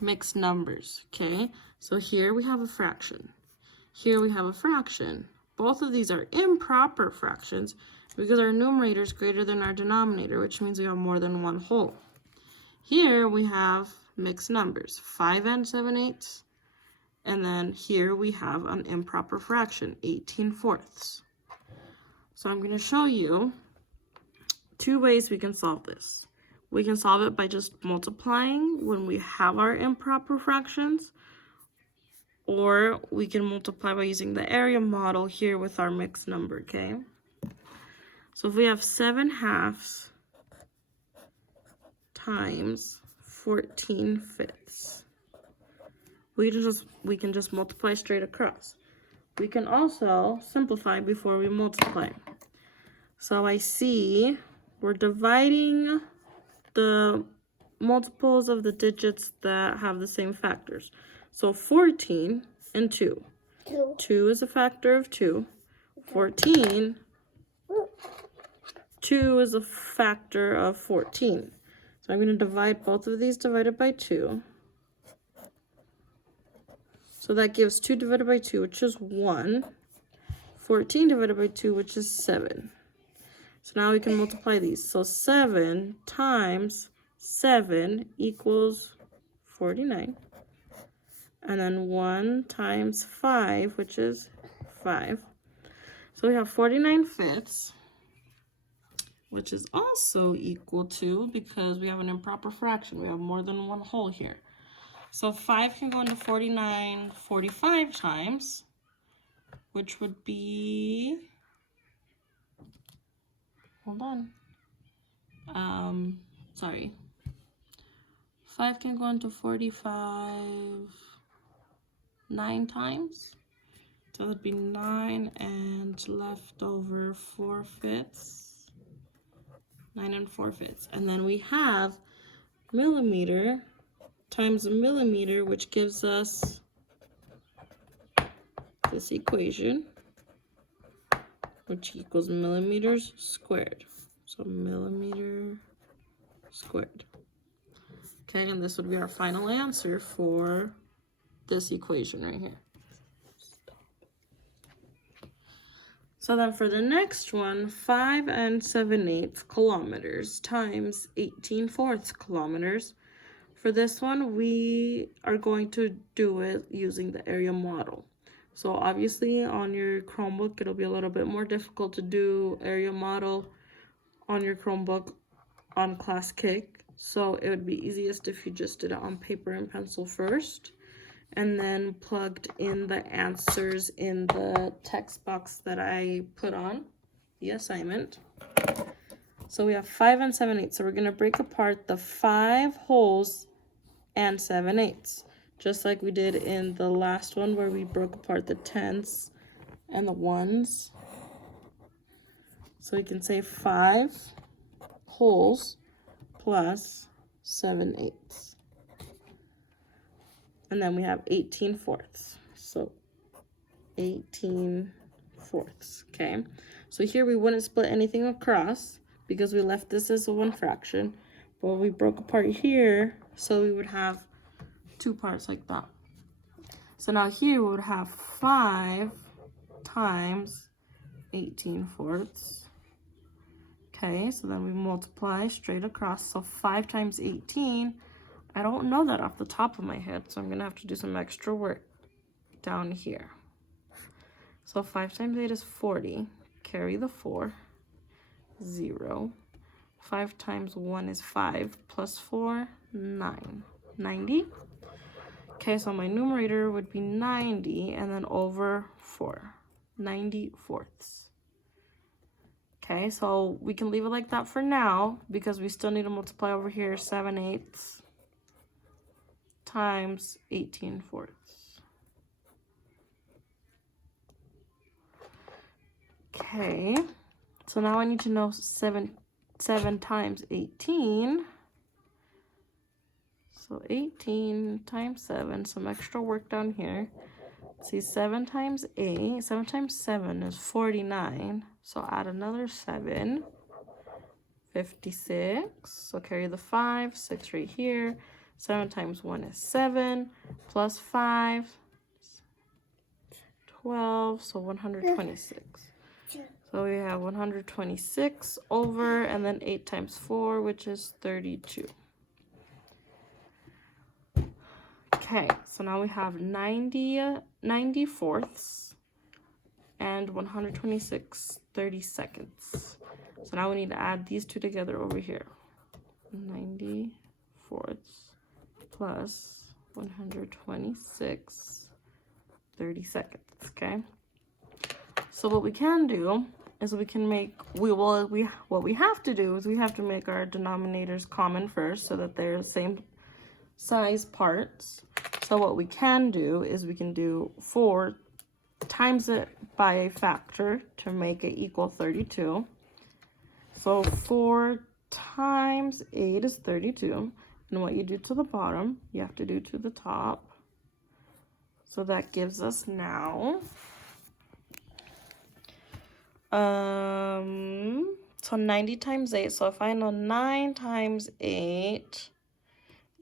mixed numbers, okay? So here we have a fraction. Here we have a fraction. Both of these are improper fractions because our numerator is greater than our denominator, which means we have more than one whole. Here we have mixed numbers, 5 and 7/8. And then here we have an improper fraction, 18/4. So I'm going to show you two ways we can solve this. We can solve it by just multiplying when we have our improper fractions, or we can multiply by using the area model here with our mixed number, okay? So if we have 7/2 times 14/5, we can just multiply straight across. We can also simplify before we multiply. So I see we're dividing the multiples of the digits that have the same factors. So 14 and 2. 2 is a factor of 2. 14, 2 is a factor of 14. So I'm going to divide both of these divided by 2. So that gives 2 divided by 2, which is 1. 14 divided by 2, which is 7. So now we can multiply these. So 7 times 7 equals 49. And then 1 times 5, which is 5. So we have 49/5, which is also equal to, because we have an improper fraction, we have more than one whole here. So 5 can go into 49 45 times, which would be, hold on. 5 can go into 45 9 times. So that would be 9 and left over 4/5. 9 and 4/5. And then we have millimeter times a millimeter, which gives us this equation, which equals millimeters squared. So millimeter squared. Okay, and this would be our final answer for this equation right here. So then for the next one, 5 and 7/8 kilometers times 18/4 kilometers. For this one, we are going to do it using the area model. So obviously on your Chromebook, it'll be a little bit more difficult to do area model on your Chromebook on Classkick. So it would be easiest if you just did it on paper and pencil first, and then plugged in the answers in the text box that I put on the assignment. So we have 5 and 7/8. So we're going to break apart the 5 wholes and 7/8, just like we did in the last one where we broke apart the tenths and the ones. So we can say 5 wholes plus 7/8. And then we have 18/4. So 18/4, okay? So here we wouldn't split anything across because we left this as a one fraction, but we broke apart here, so we would have two parts like that. So now here we would have 5 times 18/4. Okay, so then we multiply straight across. So 5 times 18, I don't know that off the top of my head, so I'm going to have to do some extra work down here. So 5 times 8 is 40. Carry the 4. 0. 5 times 1 is 5. Plus 4, 9. 90. Okay, so my numerator would be 90, and then over 4. 90/4. Okay, so we can leave it like that for now because we still need to multiply over here 7/8 times 18/4. Okay, so now I need to know 7 times 18. So 18 times 7, some extra work down here. See, 7 times 8, 7 times 7 is 49. So add another 7, 56. So carry the 5, 6 right here. 7 times 1 is 7, plus 5, 12, so 126. So we have 126 over, and then 8 times 4, which is 32. Okay, so now we have 90 fourths and 126 30-seconds. So now we need to add these two together over here. 90 fourths plus 126 30-seconds, okay? So what we can do is we can make, what we have to do is we have to make our denominators common first so that they're the same size parts. So what we can do is we can do 4 times it by a factor to make it equal 32. So 4 times 8 is 32. And what you do to the bottom, you have to do to the top. So that gives us now, so 90 times 8. So if I know 9 times 8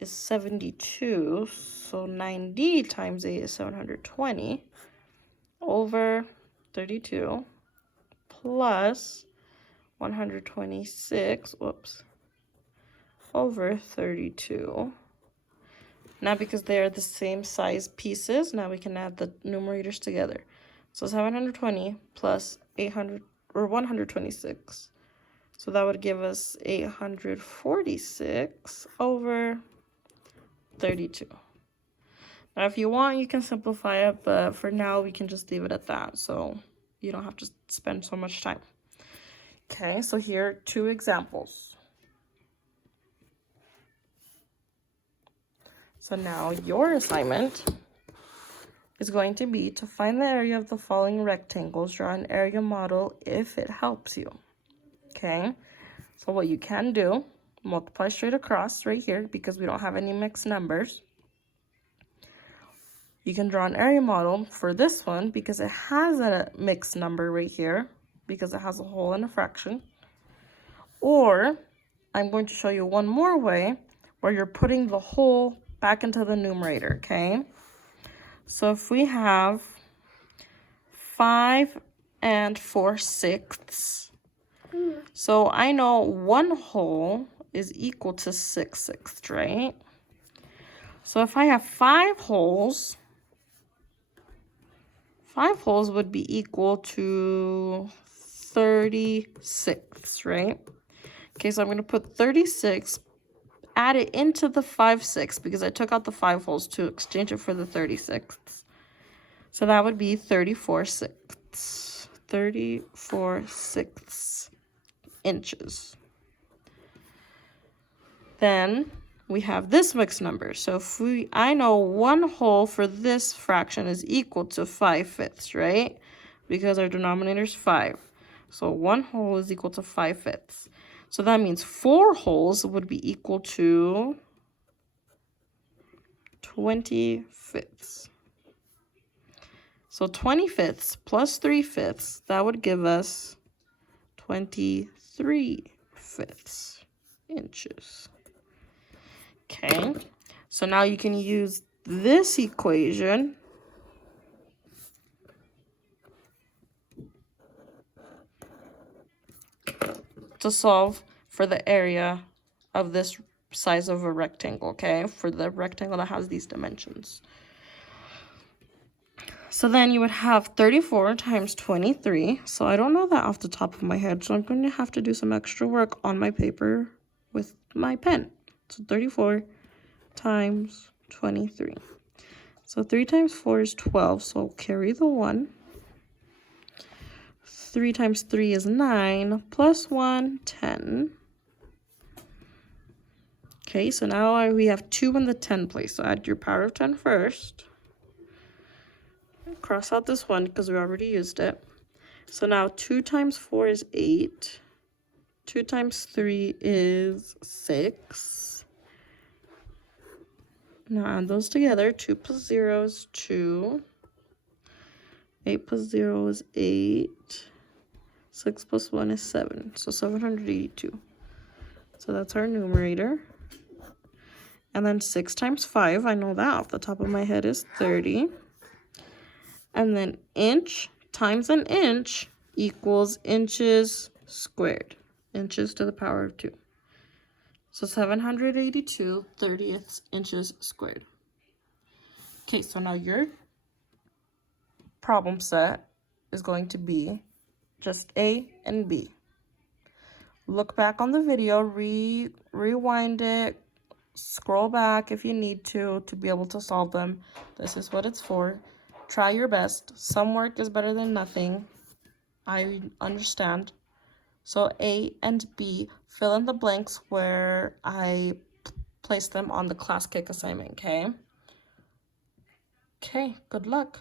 is 72, so 90 times 8 is 720 over 32 plus 126, over 32. Now because they are the same size pieces, now we can add the numerators together. So 720 plus 800 or 126. So that would give us 846 over 32. Now if you want, you can simplify it, but for now we can just leave it at that, so you don't have to spend so much time. Okay, so here are 2 examples. So now your assignment is going to be to find the area of the following rectangles. Draw an area model if it helps you. Okay, so what you can do, multiply straight across right here because we don't have any mixed numbers. You can draw an area model for this one because it has a mixed number right here because it has a whole and a fraction. Or I'm going to show you one more way where you're putting the whole back into the numerator, okay? So if we have 5 and 4/6, so I know 1 whole is equal to 6/6, right? So if I have 5 wholes, 5 wholes would be equal to 36, right? Okay, so I'm going to put 36, add it into the 5/6 because I took out the 5 wholes to exchange it for the 36. So that would be 34/6. 34/6 inches. Then we have this mixed number. So if I know 1 whole for this fraction is equal to 5/5, right? Because our denominator is 5. So 1 whole is equal to 5/5. So that means 4 wholes would be equal to 20/5. So 20/5 plus 3/5, that would give us 23/5 inches. Okay, so now you can use this equation to solve for the area of this size of a rectangle, okay? For the rectangle that has these dimensions. So then you would have 34 times 23. So I don't know that off the top of my head, so I'm going to have to do some extra work on my paper with my pen. So 34 times 23. So 3 times 4 is 12, so I'll carry the 1. 3 times 3 is 9, plus 1, 10. Okay, so now we have 2 in the 10 place. So add your power of 10 first. Cross out this 1 because we already used it. So now 2 times 4 is 8. 2 times 3 is 6. Now add those together. 2 plus 0 is 2. 8 plus 0 is 8. 6 plus 1 is 7. So 782. So that's our numerator. And then 6 times 5, I know that off the top of my head, is 30. And then inch times an inch equals inches squared. Inches to the power of 2. So 782 30th inches squared. Okay, so now your problem set is going to be just A and B. Look back on the video, rewind it, scroll back if you need to be able to solve them. This is what it's for. Try your best. Some work is better than nothing. I understand. So A and B, fill in the blanks where I place them on the class kick assignment, okay? Okay, good luck.